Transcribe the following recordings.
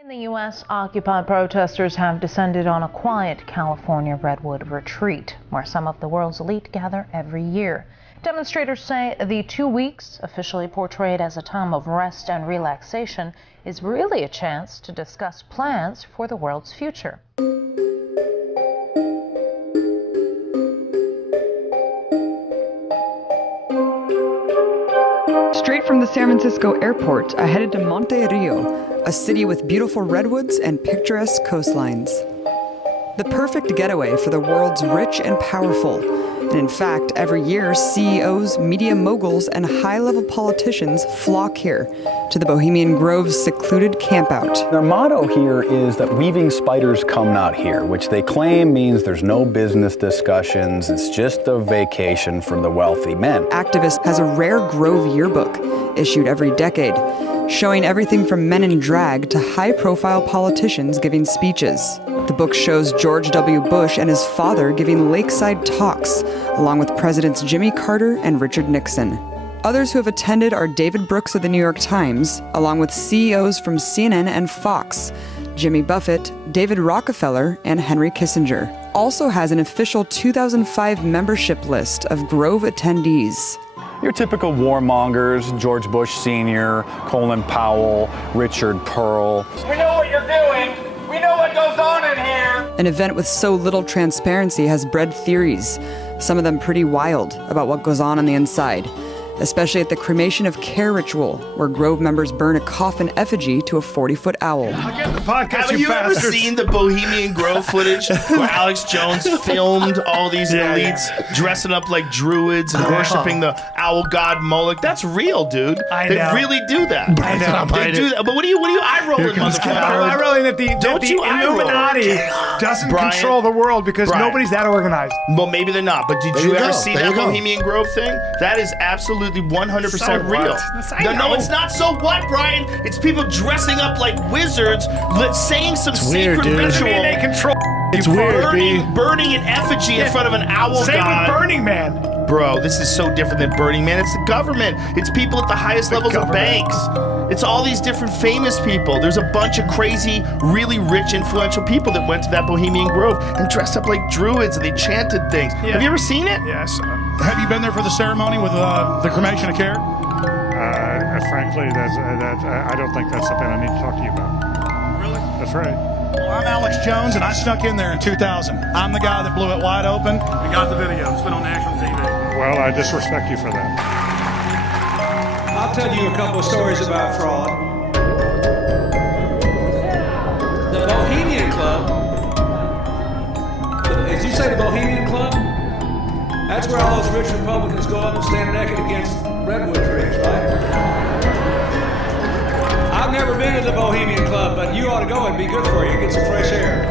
In the U.S., Occupy protesters have descended on a quiet California redwood retreat, where some of the world's elite gather every year. Demonstrators say the 2 weeks, officially portrayed as a time of rest and relaxation, is really a chance to discuss plans for the world's future. Straight from the San Francisco airport, I headed to Monte Rio, a city with beautiful redwoods and picturesque coastlines. The perfect getaway for the world's rich and powerful. And in fact, every year, CEOs, media moguls, and high-level politicians flock here to the Bohemian Grove's secluded campout. Their motto here is that weaving spiders come not here, which they claim means there's no business discussions, it's just a vacation for the wealthy men. Activist has a rare Grove yearbook, issued every decade, showing everything from men in drag to high-profile politicians giving speeches. The book shows George W. Bush and his father giving lakeside talks, along with Presidents Jimmy Carter and Richard Nixon. Others who have attended are David Brooks of the New York Times, along with CEOs from CNN and Fox, Jimmy Buffett, David Rockefeller, and Henry Kissinger. Also has an official 2005 membership list of Grove attendees. Your typical warmongers, George Bush Sr., Colin Powell, Richard Pearl. We know what you're doing. We know what goes on in here. An event with so little transparency has bred theories, some of them pretty wild, about what goes on the inside, especially at the Cremation of Care ritual, where Grove members burn a coffin effigy to a 40-foot owl. Have you ever seen the Bohemian Grove footage where Alex Jones filmed all these elites dressing up like druids and worshiping the owl god Moloch? That's real, dude. They really do that. I know. They do that. But what are you eye-rolling, motherfucker? I'm eye-rolling that the Illuminati doesn't control the world because nobody's that organized. Well, maybe they're not. But did you ever see that Bohemian Grove thing? That is absolutely 100% real. No, it's not. So what, Brian? It's people dressing up like wizards, saying some secret ritual. I mean, they control. It's burning an effigy in front of an owl god. Same with Burning Man. Bro, this is so different than Burning Man. It's the government. It's people at the highest levels of banks. It's all these different famous people. There's a bunch of crazy, really rich, influential people that went to that Bohemian Grove and dressed up like druids and they chanted things. Yeah. Have you ever seen it? Yes. Have you been there for the ceremony with the Cremation of Care? Frankly, I don't think that's something I need to talk to you about. Really? That's right. Well, I'm Alex Jones, and I snuck in there in 2000. I'm the guy that blew it wide open. We got the video. It's been on national TV. Well, I disrespect you for that. I'll tell you a couple of stories about fraud. The Bohemian Club. Did you say the Bohemian Club? That's where all those rich Republicans go up and stand naked against redwood trees, right? I've never been to the Bohemian Club, but you ought to go and be good for you. Get some fresh air.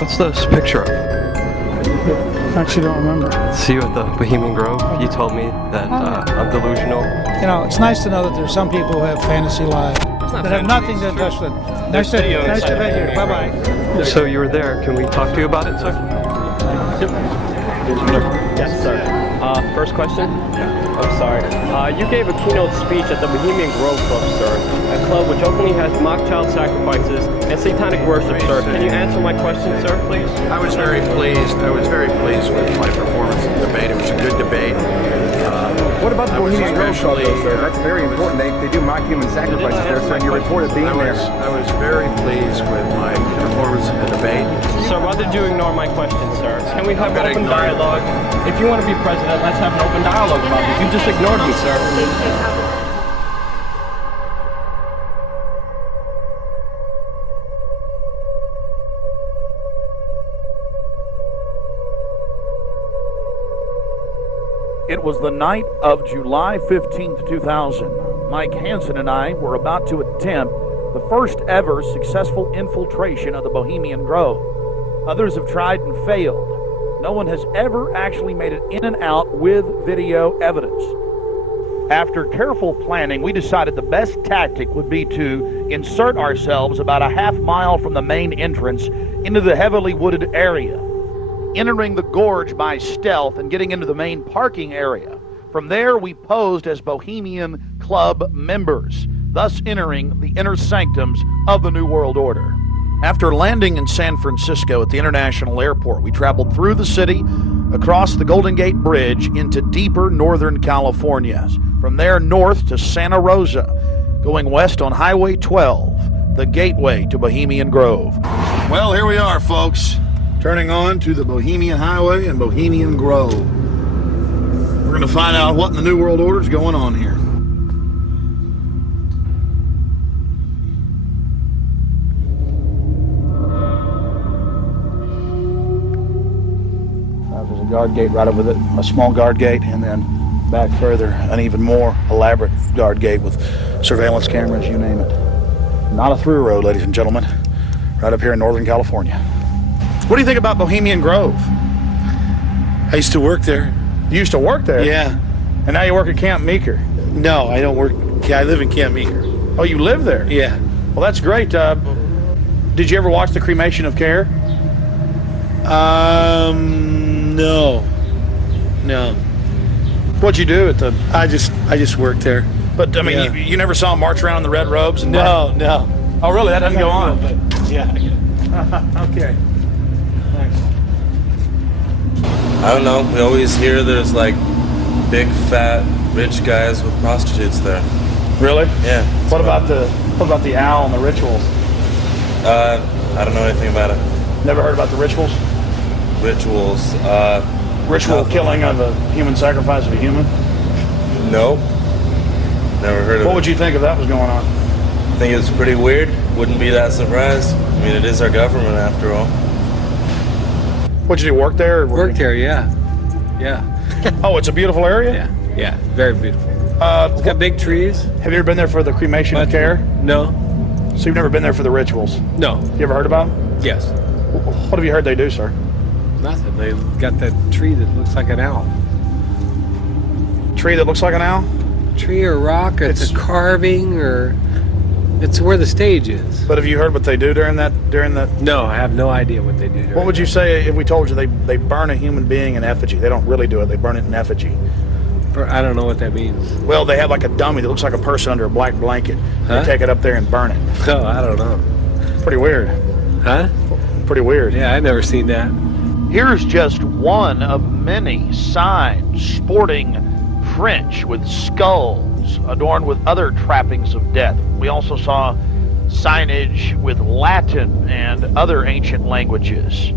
What's this picture of? I actually don't remember. See you at the Bohemian Grove. You told me that I'm delusional. You know, it's nice to know that there's some people who have fantasy lives that have nothing to touch with. Nice to meet you. Bye-bye. So you were there. Can we talk to you about it, sir? Yes, sir. First question? I'm sorry. You gave a keynote speech at the Bohemian Grove Club, sir. A club which openly has mock child sacrifices and satanic worship, sir. Can you answer my question, sir, please? I was very pleased. With my performance in the debate. It was a good debate. What about the Bohemian Grove Club, sir? That's very important. They do mock human sacrifices there, so you reported being there. I was very pleased with my performance in the debate. Sir, rather do ignore my question, sir. Can we have an open dialogue? If you want to be president, let's have an open dialogue about it. You just ignored me, sir. It was the night of July 15th, 2000. Mike Hansen and I were about to attempt the first ever successful infiltration of the Bohemian Grove. Others have tried and failed. No one has ever actually made it in and out with video evidence. After careful planning, we decided the best tactic would be to insert ourselves about a half mile from the main entrance into the heavily wooded area, entering the gorge by stealth and getting into the main parking area. From there, we posed as Bohemian Club members, thus entering the inner sanctums of the New World Order. After landing in San Francisco at the International Airport, we traveled through the city, across the Golden Gate Bridge into deeper Northern California. From there north to Santa Rosa, going west on Highway 12, the gateway to Bohemian Grove. Well, here we are, folks, turning on to the Bohemian Highway and Bohemian Grove. We're going to find out what in the New World Order is going on here. There's a guard gate right over there, a small guard gate, and then back further, an even more elaborate guard gate with surveillance cameras, you name it. Not a through road, ladies and gentlemen, right up here in Northern California. What do you think about Bohemian Grove? I used to work there. You used to work there? Yeah. And now you work at Camp Meeker? No, I don't work. I live in Camp Meeker. Oh, you live there? Yeah. Well, that's great. Did you ever watch the Cremation of Care? No. What'd you do at the? I just worked there. But I mean, Yeah. you never saw them march around in the red robes and No. Oh, really? That doesn't go on. Yeah. Okay. Thanks. I don't know. We always hear there's like big, fat, rich guys with prostitutes there. Really? Yeah. What about the owl and the rituals? I don't know anything about it. Never heard about the rituals? Rituals. Ritual killing of a human, sacrifice of a human? Nope. Never heard of it. What would you think if that was going on? I think it's pretty weird. Wouldn't be that surprised. I mean, it is our government after all. What'd you do, work there? Worked here, yeah. Oh, it's a beautiful area? Yeah, very beautiful. It's got big trees. Have you ever been there for the Cremation of Care? No. So you've never been there for the rituals? No. You ever heard about them? Yes. What have you heard they do, sir? Nothing. They got that tree that looks like an owl. Tree that looks like an owl? Tree or rock, it's a carving, or it's where the stage is. But have you heard what they do during that? No, I have no idea what they do during What would you say if we told you they burn a human being in effigy? They don't really do it, they burn it in effigy. I don't know what that means. Well, they have like a dummy that looks like a person under a black blanket. Huh? They take it up there and burn it. Oh, I don't know. Pretty weird. Huh? Pretty weird. Yeah, I've never seen that. Here's just one of many signs sporting French with skulls adorned with other trappings of death. We also saw signage with Latin and other ancient languages.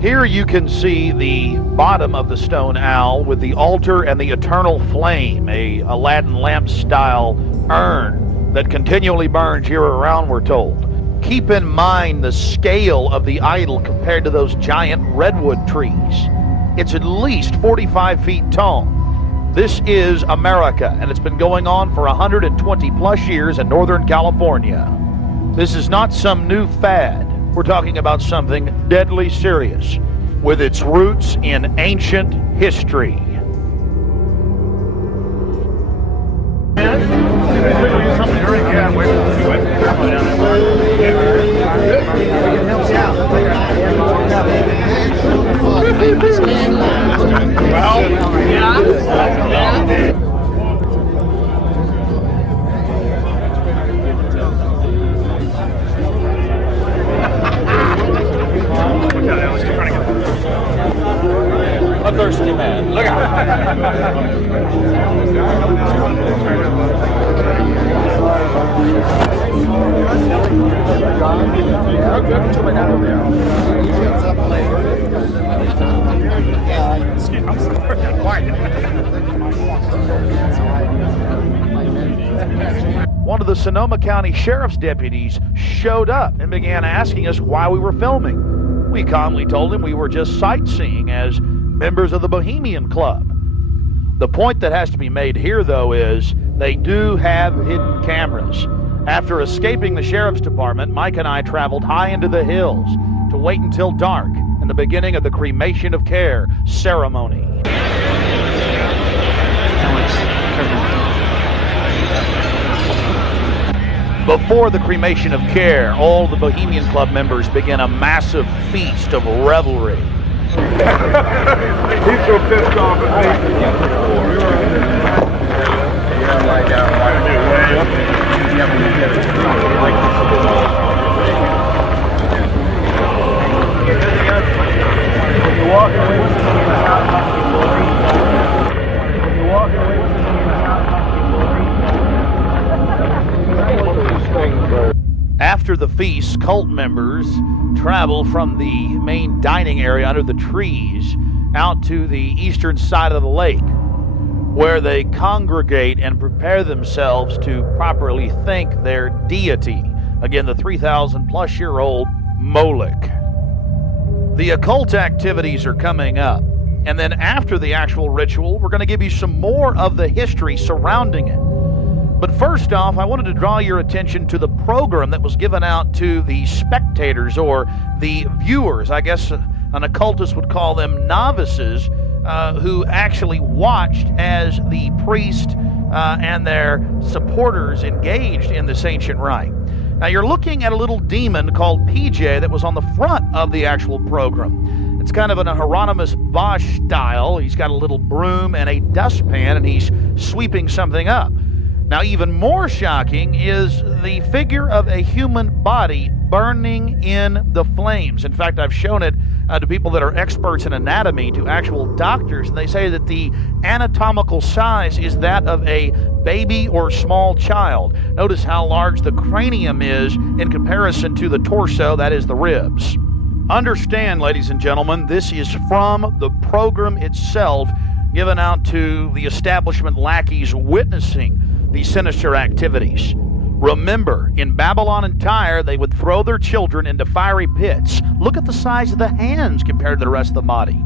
Here you can see the bottom of the stone owl with the altar and the eternal flame, a Aladdin lamp style urn that continually burns year-round, we're told. Keep in mind the scale of the idol compared to those giant redwood trees. It's at least 45 feet tall. This is America, and it's been going on for 120 plus years in Northern California. This is not some new fad. We're talking about something deadly serious with its roots in ancient history. A thirsty man. Look out. One of the Sonoma County Sheriff's deputies showed up and began asking us why we were filming. We calmly told him we were just sightseeing as members of the Bohemian Club. The point that has to be made here, though, is they do have hidden cameras. After escaping the Sheriff's Department, Mike and I traveled high into the hills to wait until dark and the beginning of the Cremation of Care ceremony. Before the Cremation of Care, all the Bohemian Club members begin a massive feast of revelry. He's so pissed off at After the feast, cult members travel from the main dining area under the trees out to the eastern side of the lake, where they congregate and prepare themselves to properly thank their deity. Again, the 3,000-plus-year-old Moloch. The occult activities are coming up. And then after the actual ritual, we're going to give you some more of the history surrounding it. But first off, I wanted to draw your attention to the program that was given out to the spectators or the viewers. I guess an occultist would call them novices, who actually watched as the priest and their supporters engaged in this ancient rite. Now you're looking at a little demon called PJ that was on the front of the actual program. It's kind of an Hieronymus Bosch style. He's got a little broom and a dustpan, and he's sweeping something up. Now, even more shocking is the figure of a human body burning in the flames. In fact, I've shown it to people that are experts in anatomy, to actual doctors, and they say that the anatomical size is that of a baby or small child. Notice how large the cranium is in comparison to the torso, that is the ribs. Understand, ladies and gentlemen, this is from the program itself given out to the establishment lackeys witnessing these sinister activities. Remember, in Babylon and Tyre, they would throw their children into fiery pits. Look at the size of the hands compared to the rest of the body.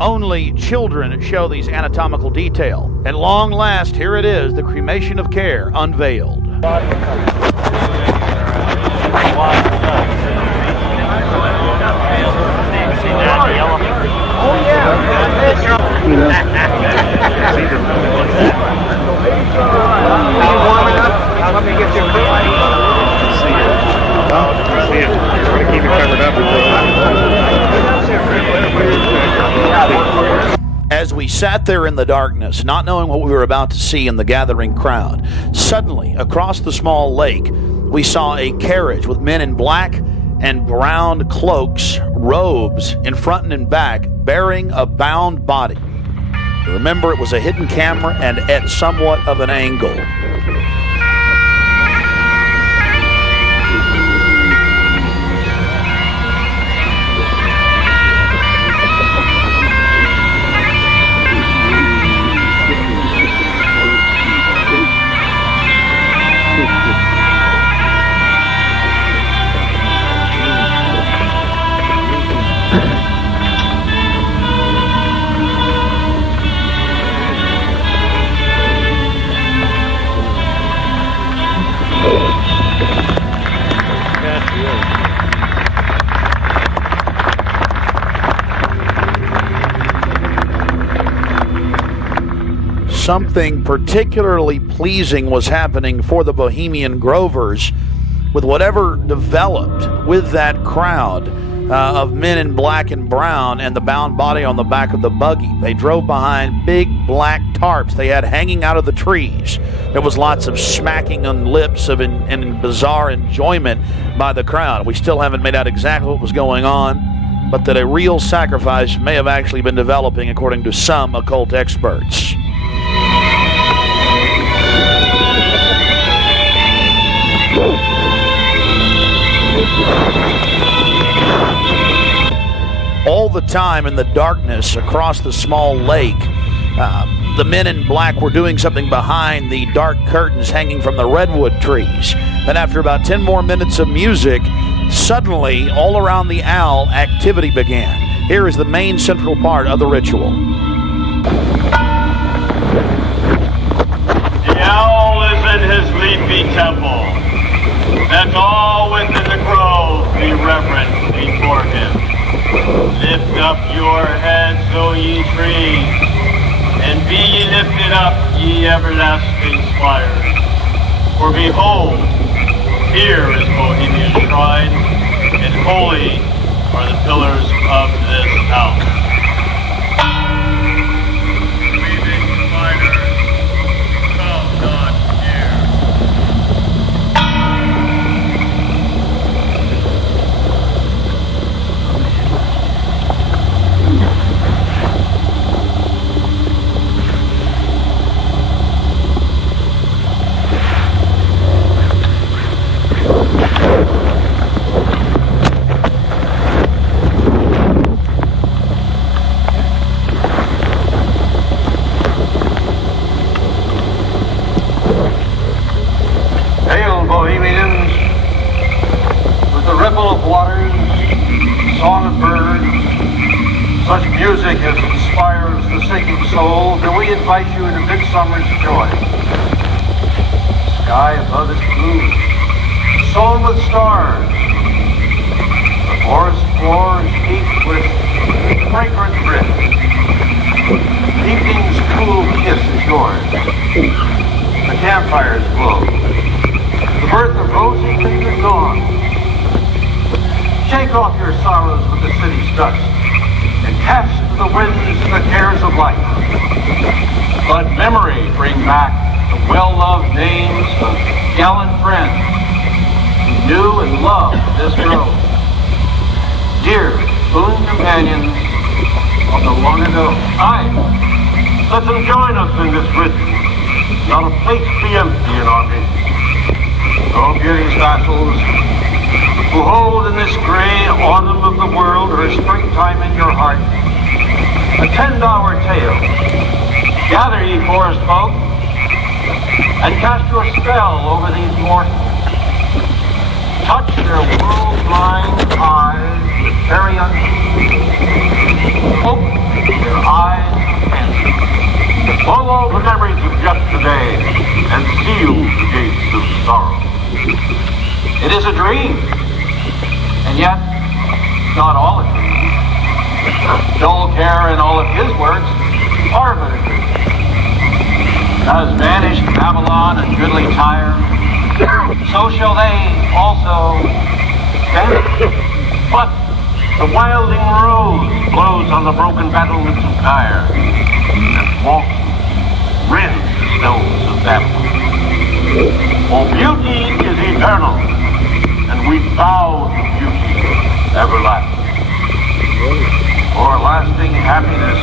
Only children show these anatomical detail. At long last, here it is, the Cremation of Care unveiled. Oh, yeah. Warm enough? Let me get you a See it. You're going to keep it covered up. As we sat there in the darkness, not knowing what we were about to see in the gathering crowd, suddenly, across the small lake, we saw a carriage with men in black and brown cloaks, robes, in front and in back, bearing a bound body. Remember, it was a hidden camera and at somewhat of an angle. Something particularly pleasing was happening for the Bohemian Grovers with whatever developed with that crowd of men in black and brown and the bound body on the back of the buggy. They drove behind big black tarps they had hanging out of the trees. There was lots of smacking on lips of and bizarre enjoyment by the crowd. We still haven't made out exactly what was going on, but that a real sacrifice may have actually been developing according to some occult experts. All the time in the darkness across the small lake, the men in black were doing something behind the dark curtains hanging from the redwood trees. Then after about 10 more minutes of music, suddenly all around the owl, activity began. Here is the main central part of the ritual. The owl is in his leafy temple. Let all within the grove be reverent before him. Lift up your heads, O ye trees, and be ye lifted up, ye everlasting spires. For behold, Here is Bohemian Shrine, and holy are the pillars of this house. Weaving spiders, come not near. Hail, Bohemians, with the ripple of waters, song of birds, such music as inspires the sinking soul, do we invite you into midsummer's joy. Sky above is blue, sown with stars. The forest floor is heaped with fragrant drift. Evening's cool kiss is yours. The campfires glow. The birth of rosy fingered dawn. Shake off your sorrows with the city's dust and cast to the winds the cares of life. Let memory bring back the well-loved names of gallant friends who knew and loved this grove. Dear boon companions of the long ago. Aye, let them join us in this rhythm. Not a place be empty in our midst. Oh, beauty's vassals, who hold in this gray autumn of the world her springtime in your heart, attend our tale. Gather, ye forest folk, and cast your spell over these mortals. Touch their world-blind eyes with fairy unseen. Open their eyes and pull all the memories of yesterday and seal the gates of sorrow. It is a dream, and yet not all a dream. Dull Care and all of his works are but a dream. As vanished Babylon and goodly Tyre, so shall they also vanish. But the wilding rose blows on the broken battlements of Tyre, and walks rends the stones of Babylon. For beauty is eternal, and we bow to beauty everlasting. For lasting happiness,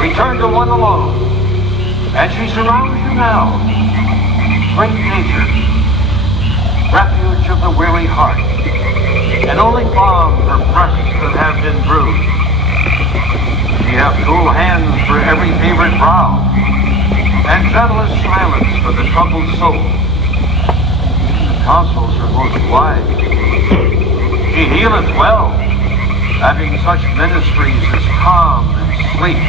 return to one alone, and she surrounds you now. Great nature, refuge of the weary heart, and only balm for breasts that have been bruised. She hath cool hands for every favored brow, and gentlest silence for the troubled soul. The counsels are most wise. She healeth well, having such ministries as calm and sleep.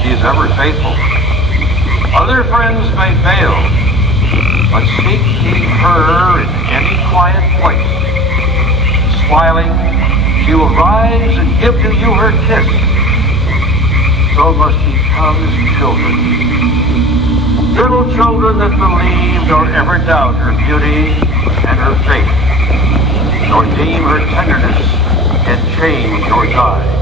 She is ever faithful. Other friends may fail, but seek ye her in any quiet place. Smiling, she will rise and give to you her kiss. So must ye come as children. Little children that believe nor ever doubt her beauty and her faith, nor deem her tenderness can change or die.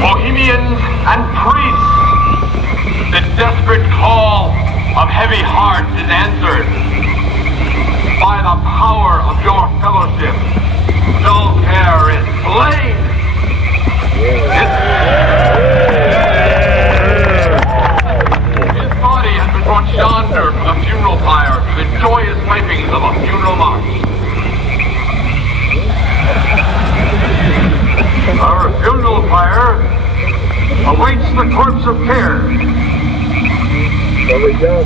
Bohemians and priests, the desperate call of heavy hearts is answered. By the power of your fellowship, Dull Care is slain. His body has been brought yonder from the funeral pyre to the joyous pipings of a funeral march. Our funeral pyre awaits the corpse of Care. There we go.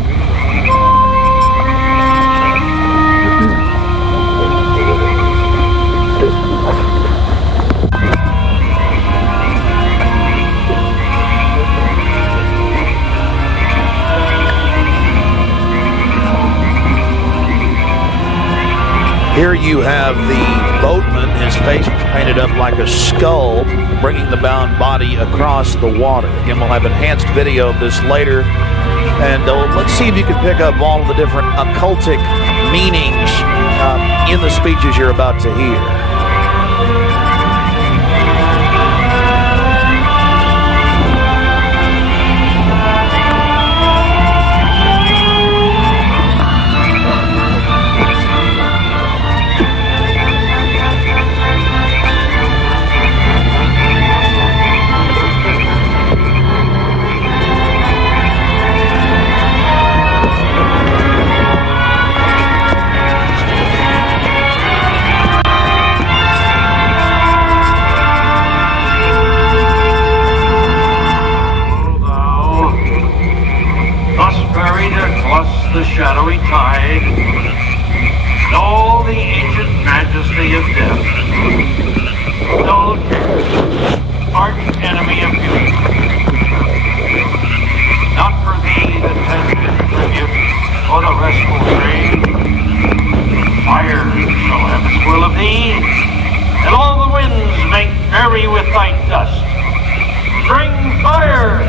Here you have the boatman, his face painted up like a skull, bringing the bound body across the water. Again, we'll have enhanced video of this later. And let's see if you can pick up all of the different occultic meanings in the speeches you're about to hear. The shadowy tide, and all the ancient majesty of death. No arch enemy of beauty. Not for thee the tender tribute or the restful train. Fire shall have its will of thee, and all the winds make merry with thy dust. Bring fire!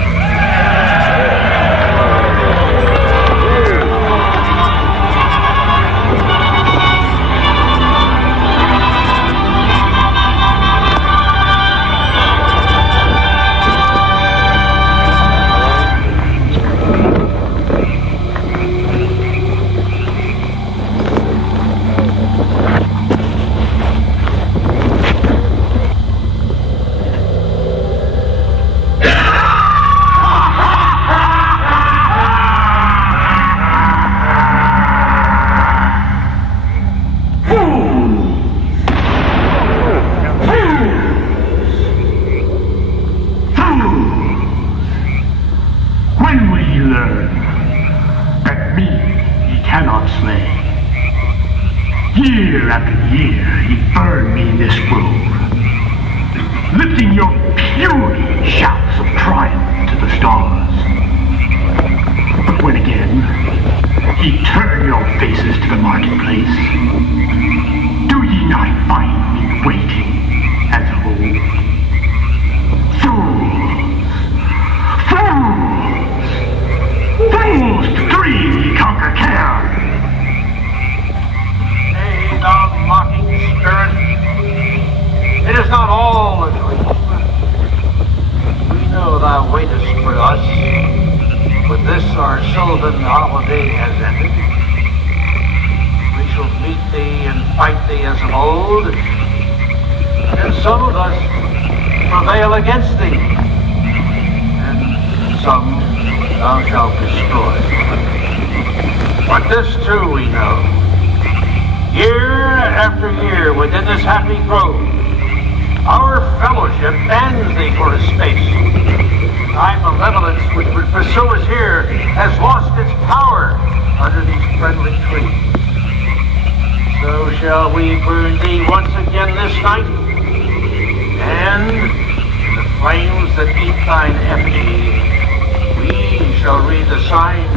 Year after year, ye burn me in this grove, lifting your puny shouts of triumph to the stars. But when again ye turn your faces to the marketplace, do ye not find me waiting as of old? Fools to dream ye conquer care. Thou mocking spirit, it is not all a dream. We know thou waitest for us, but this our sylvan holiday has ended. We shall meet thee and fight thee as of old, and some of us prevail against thee, and some thou shalt destroy. But this too we know. Year after year within this happy grove, our fellowship bans thee for a space. Thy malevolence which would pursue us here has lost its power under these friendly trees. So shall we burn thee once again this night, and in the flames that eat thine effigy, we shall read the sign,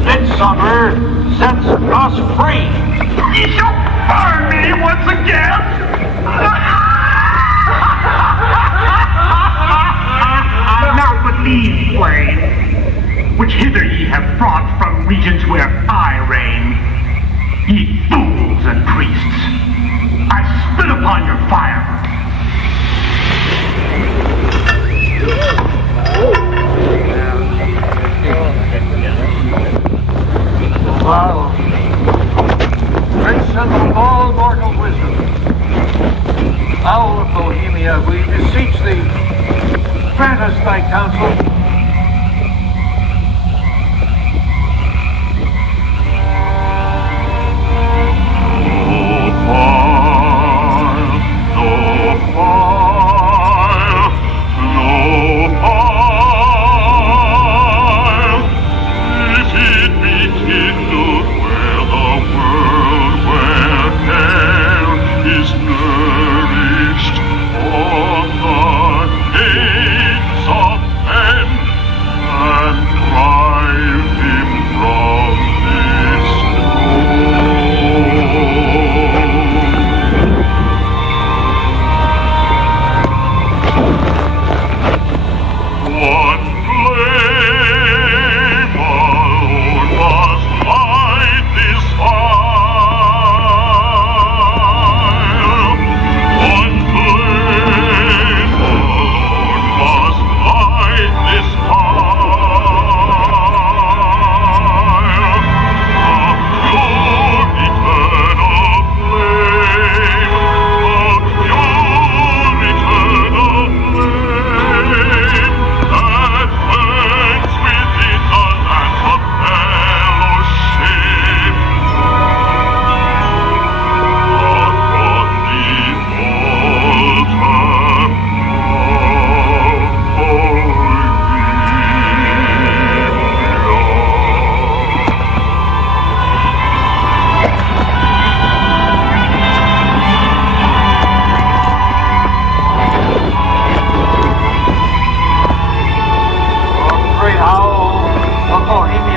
Midsummer sets us free. Ye shall burn me once again! Now but these flames, which hither ye have brought from regions where I reign, ye fools and priests, I spit upon your fire. Wow. Prince of all mortal wisdom, Owl of Bohemia, we beseech thee, grant us thy counsel. Nourished on the gates of heaven.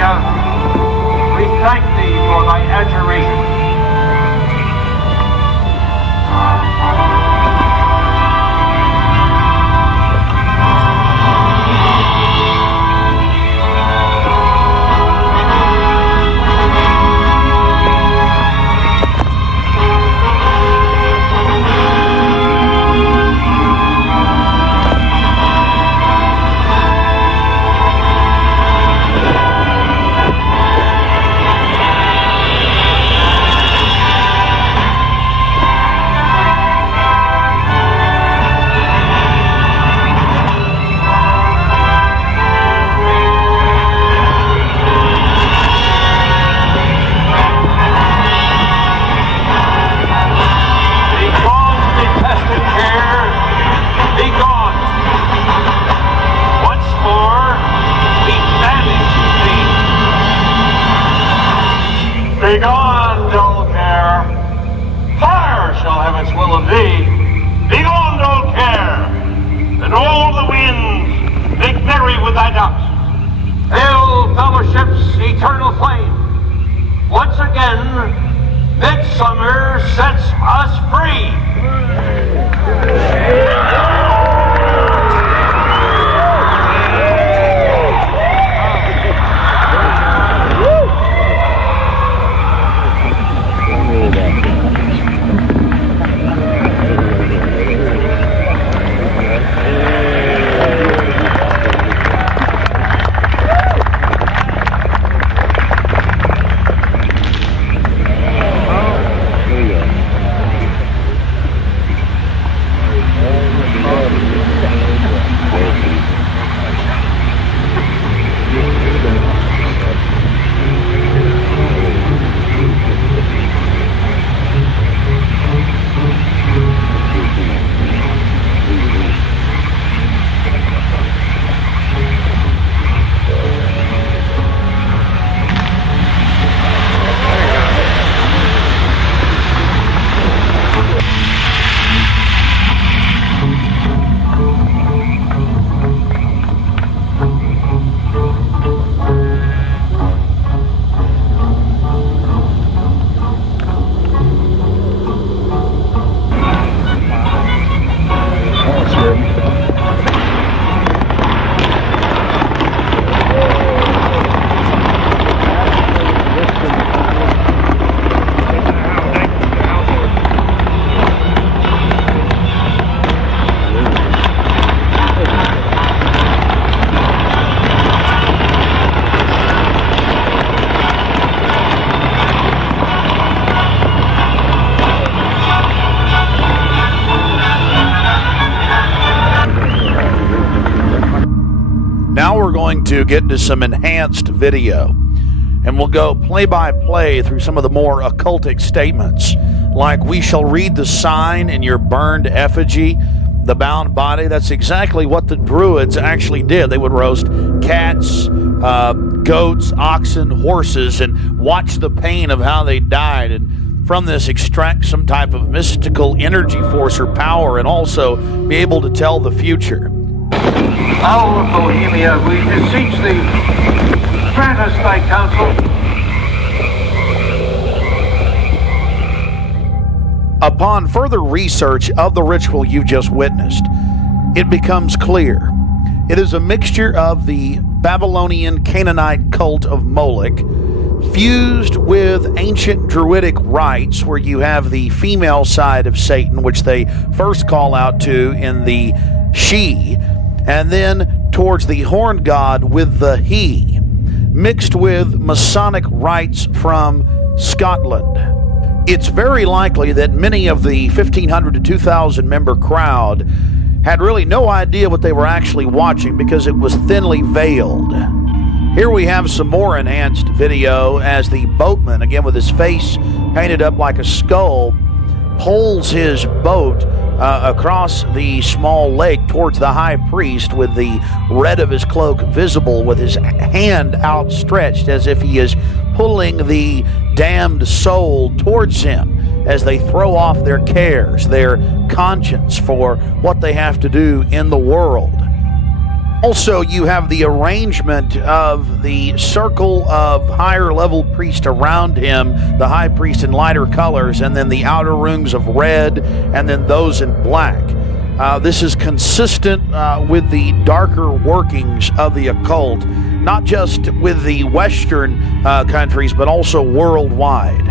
Bohemia, we thank thee for thy adjuration. Begone, dull care. Fire shall have its will of thee. Begone, dull care. And all the winds make merry with thy doubts. Hail, fellowship's eternal flame. Once again, midsummer sets us free. Now we're going to get to some enhanced video, and we'll go play by play through some of the more occultic statements, like we shall read the sign in your burned effigy, the bound body. That's exactly what the Druids actually did. They would roast cats, goats, oxen, horses, and watch the pain of how they died, and from this extract some type of mystical energy force or power, and also be able to tell the future. Owl of Bohemia, we beseech thee, grant us thy counsel. Upon further research of the ritual you just witnessed, it becomes clear. It is a mixture of the Babylonian Canaanite cult of Moloch, fused with ancient Druidic rites, where you have the female side of Satan, which they first call out to in the she, and then towards the horn god with the he, mixed with Masonic rites from Scotland. It's very likely that many of the 1,500 to 2,000 member crowd had really no idea what they were actually watching because it was thinly veiled. Here we have some more enhanced video as the boatman, again with his face painted up like a skull, pulls his boat across the small lake towards the high priest, with the red of his cloak visible, with his hand outstretched as if he is pulling the damned soul towards him as they throw off their cares, their conscience for what they have to do in the world. Also, you have the arrangement of the circle of higher level priests around him, the high priest in lighter colors, and then the outer rings of red, and then those in black. This is consistent with the darker workings of the occult, not just with the Western countries, but also worldwide.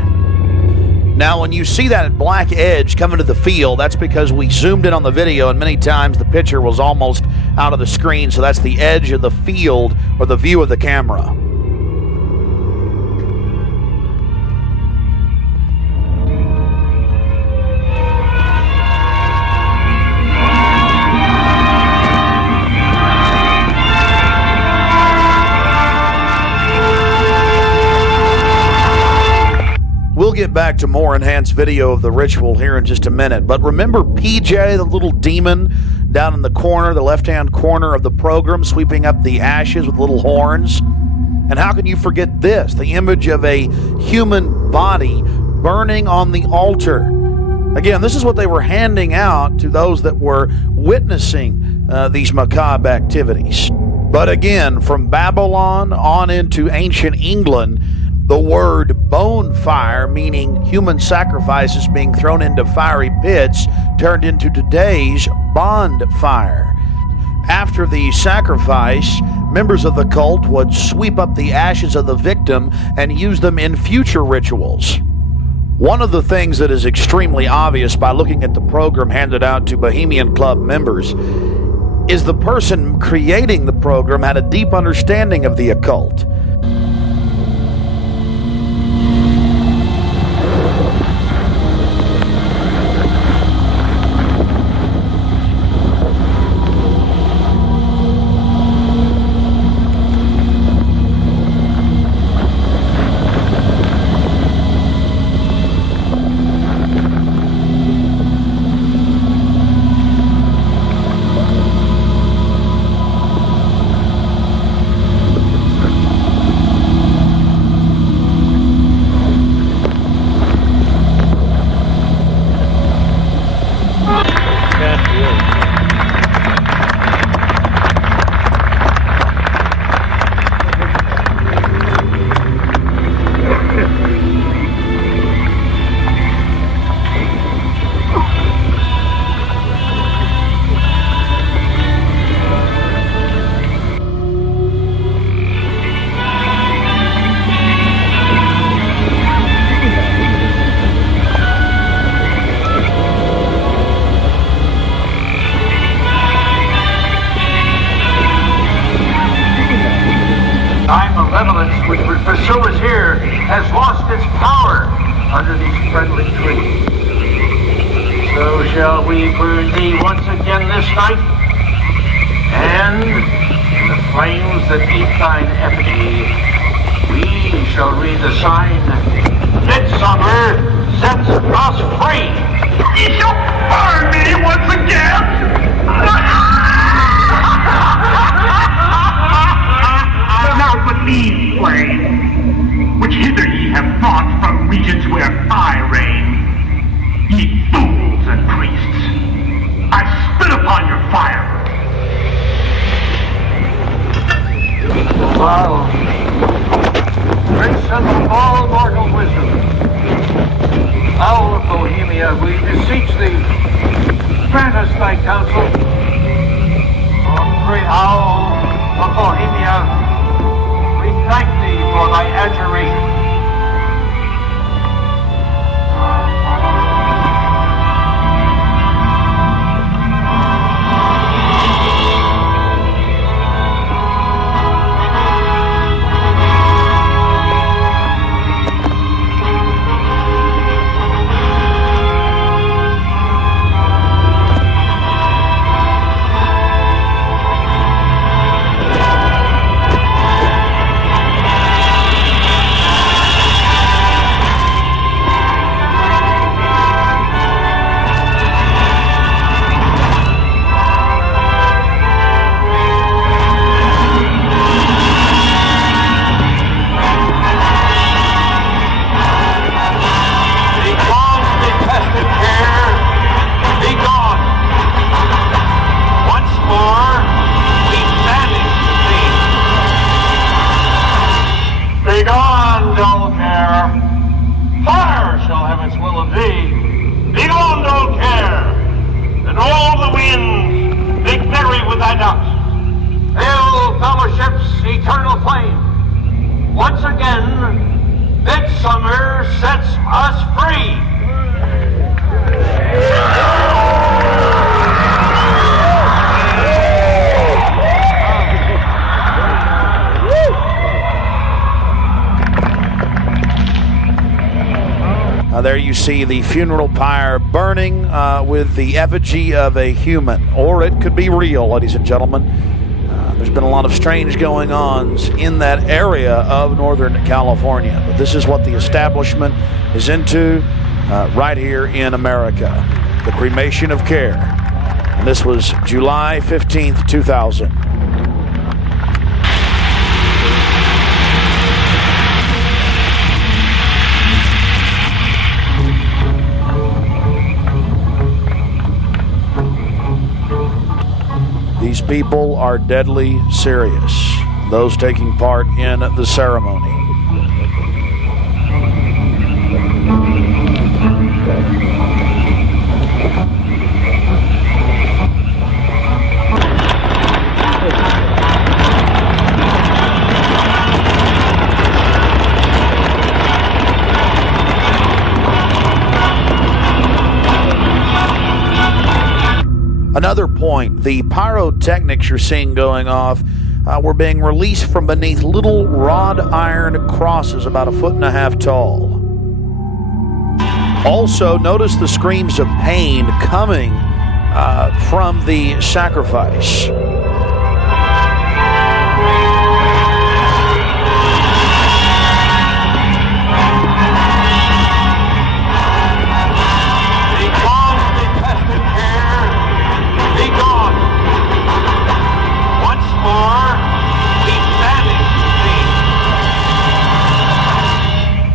Now, when you see that black edge coming to the field, that's because we zoomed in on the video, and many times the picture was almost out of the screen, so that's the edge of the field or the view of the camera. We'll get back to more enhanced video of the ritual here in just a minute, but remember PJ, the little demon down in the corner, the left-hand corner of the program, sweeping up the ashes with little horns? And how can you forget this, the image of a human body burning on the altar? Again, this is what they were handing out to those that were witnessing these macabre activities. But again, from Babylon on into ancient England, the word bonfire, meaning human sacrifices being thrown into fiery pits, turned into today's bonfire. After the sacrifice, members of the cult would sweep up the ashes of the victim and use them in future rituals. One of the things that is extremely obvious by looking at the program handed out to Bohemian Club members is the person creating the program had a deep understanding of the occult. Pursuers here has lost its power under these friendly trees. So shall we burn thee once again this night, and in the flames that eat thine effigy, we shall read the sign, Midsummer sets us free. Ye shall burn me once again! Now but these flames, which hither ye have brought from regions where I reign, ye fools and priests, I spit upon your fire. Thou, Prince of all mortal wisdom, Owl of Bohemia, we beseech thee, grant us thy counsel. O great Owl of Bohemia, we thank thee for thy adjuration. have its will of thee. Begone, old care, and all the winds make merry with thy ducks. Hail, fellowship's eternal flame. Once again, midsummer sets us free. There you see the funeral pyre burning with the effigy of a human, or it could be real, ladies and gentlemen. There's been a lot of strange going-ons in that area of Northern California, but this is what the establishment is into right here in America, the Cremation of Care. And this was July 15th, 2000. These people are deadly serious, those taking part in the ceremony. Another point, the pyrotechnics you're seeing going off were being released from beneath little wrought iron crosses about 1.5 feet tall. Also, notice the screams of pain coming from the sacrifice.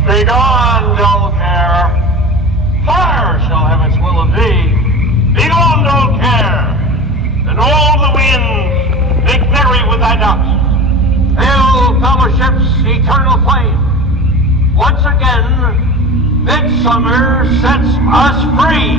Begone, dull care. Fire shall have its will of thee. Begone, dull care, and all the winds make merry with thy ducks. Hail, fellowship's eternal flame. Once again, midsummer sets us free.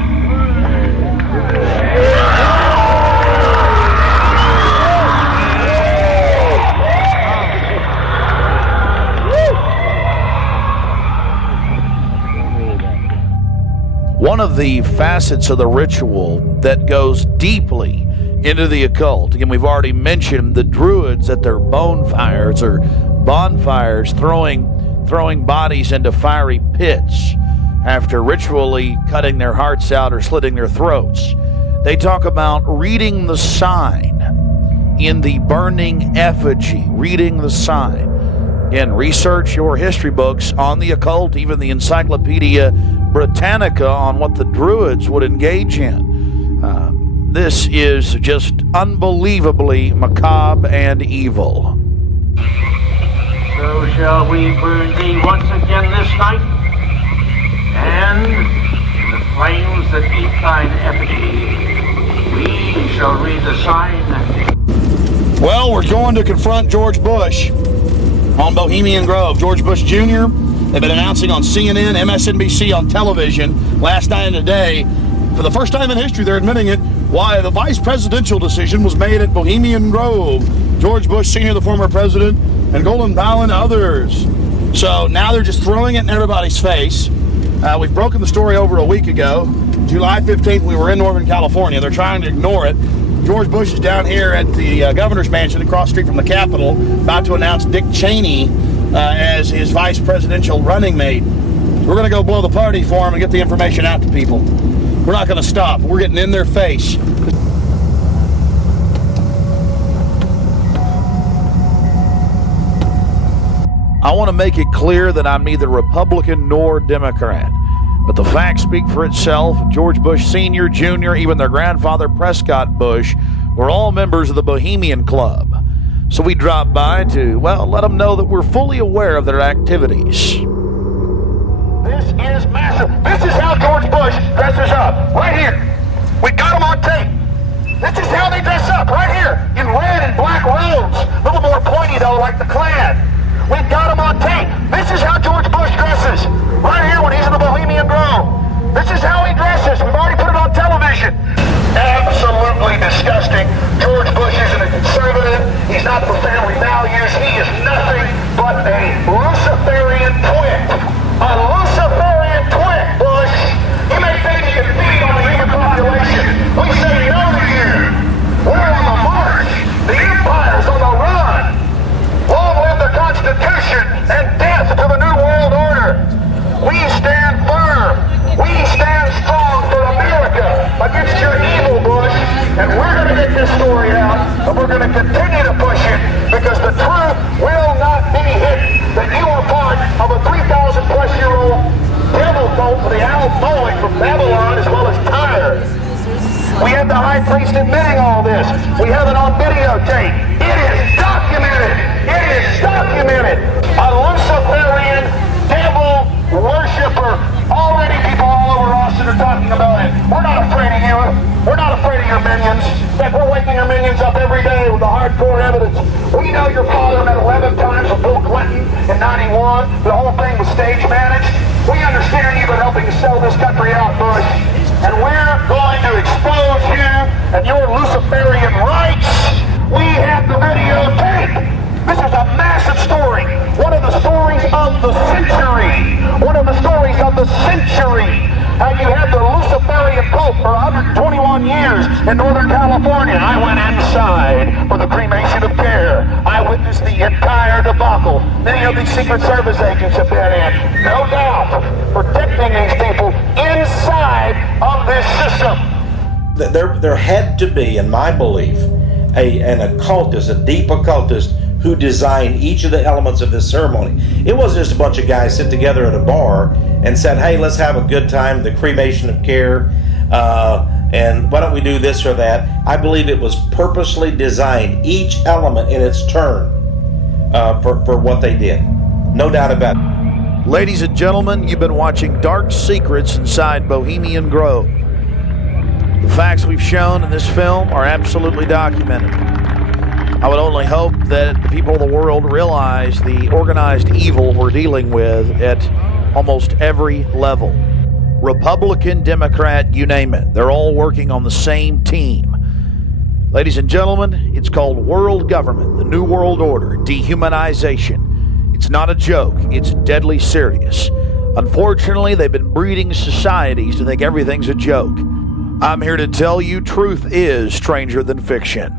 One of the facets of the ritual that goes deeply into the occult, again, we've already mentioned the Druids at their bonfires or bonfires throwing bodies into fiery pits after ritually cutting their hearts out or slitting their throats. They talk about reading the sign in the burning effigy, reading the sign. Again, research your history books on the occult, even the Encyclopedia Britannica on what the Druids would engage in. This is just unbelievably macabre and evil. So shall we burn thee once again this night, and in the flames that eat thine effigy, we shall read the sign. Well, we're going to confront George Bush on Bohemian Grove. George Bush Jr., they've been announcing on CNN, MSNBC, on television last night and today. For the first time in history, they're admitting it, why the vice presidential decision was made at Bohemian Grove. George Bush Sr., the former president, and Colin Powell and others. So now they're just throwing it in everybody's face. We've broken the story over a week ago. July 15th, we were in Northern California. They're trying to ignore it. George Bush is down here at the governor's mansion across the street from the Capitol, about to announce Dick Cheney as his vice presidential running mate. We're going to go blow the party for him and get the information out to people. We're not going to stop. We're getting in their face. I want to make it clear that I'm neither Republican nor Democrat. But the facts speak for itself. George Bush Sr., Jr., even their grandfather Prescott Bush were all members of the Bohemian Club. So we dropped by to, well, let them know that we're fully aware of their activities. This is massive. This is how George Bush dresses up, right here. We got him on tape. This is how they dress up, right here, in red and black robes. A little more pointy, though, like the Klan. We've got him on tape. This is how George Bush dresses, right here when he's in the Bohemian Grove. for the outgoing from Babylon as well as Tyre. We have the high priest admitting all this. We have it on videotape. It is documented. It is documented. A Luciferian devil worshiper. Already people all over Austin are talking about it. We're not afraid of you. We're not afraid of your minions. In fact, we're waking your minions up every day with the hardcore evidence. We know your father met 11 times with Bill Clinton in 91. The whole thing was stage managed. We understand you've been helping to sell this country out, Bush. And we're going to expose you and your Luciferian rights. We have the videotape. This is a massive story. One of the stories of the century. One of the stories of the century. How you had the Luciferian Pope for 121 years in Northern California. I went inside for the Cremation of Care. I witnessed the entire debacle. Many of these Secret Service agents have been in, no doubt, protecting these people inside of this system. There had to be, in my belief, an occultist, a deep occultist, who designed each of the elements of this ceremony. It wasn't just a bunch of guys sit together at a bar and said, hey, let's have a good time, the Cremation of Care, and why don't we do this or that. I believe it was purposely designed, each element in its turn, for what they did. No doubt about it. Ladies and gentlemen, you've been watching Dark Secrets inside Bohemian Grove. The facts we've shown in this film are absolutely documented. I would only hope that the people of the world realize the organized evil we're dealing with at almost every level. Republican, Democrat, you name it. They're all working on the same team. Ladies and gentlemen, it's called world government, the New World Order, dehumanization. It's not a joke. It's deadly serious. Unfortunately, they've been breeding societies to think everything's a joke. I'm here to tell you truth is stranger than fiction.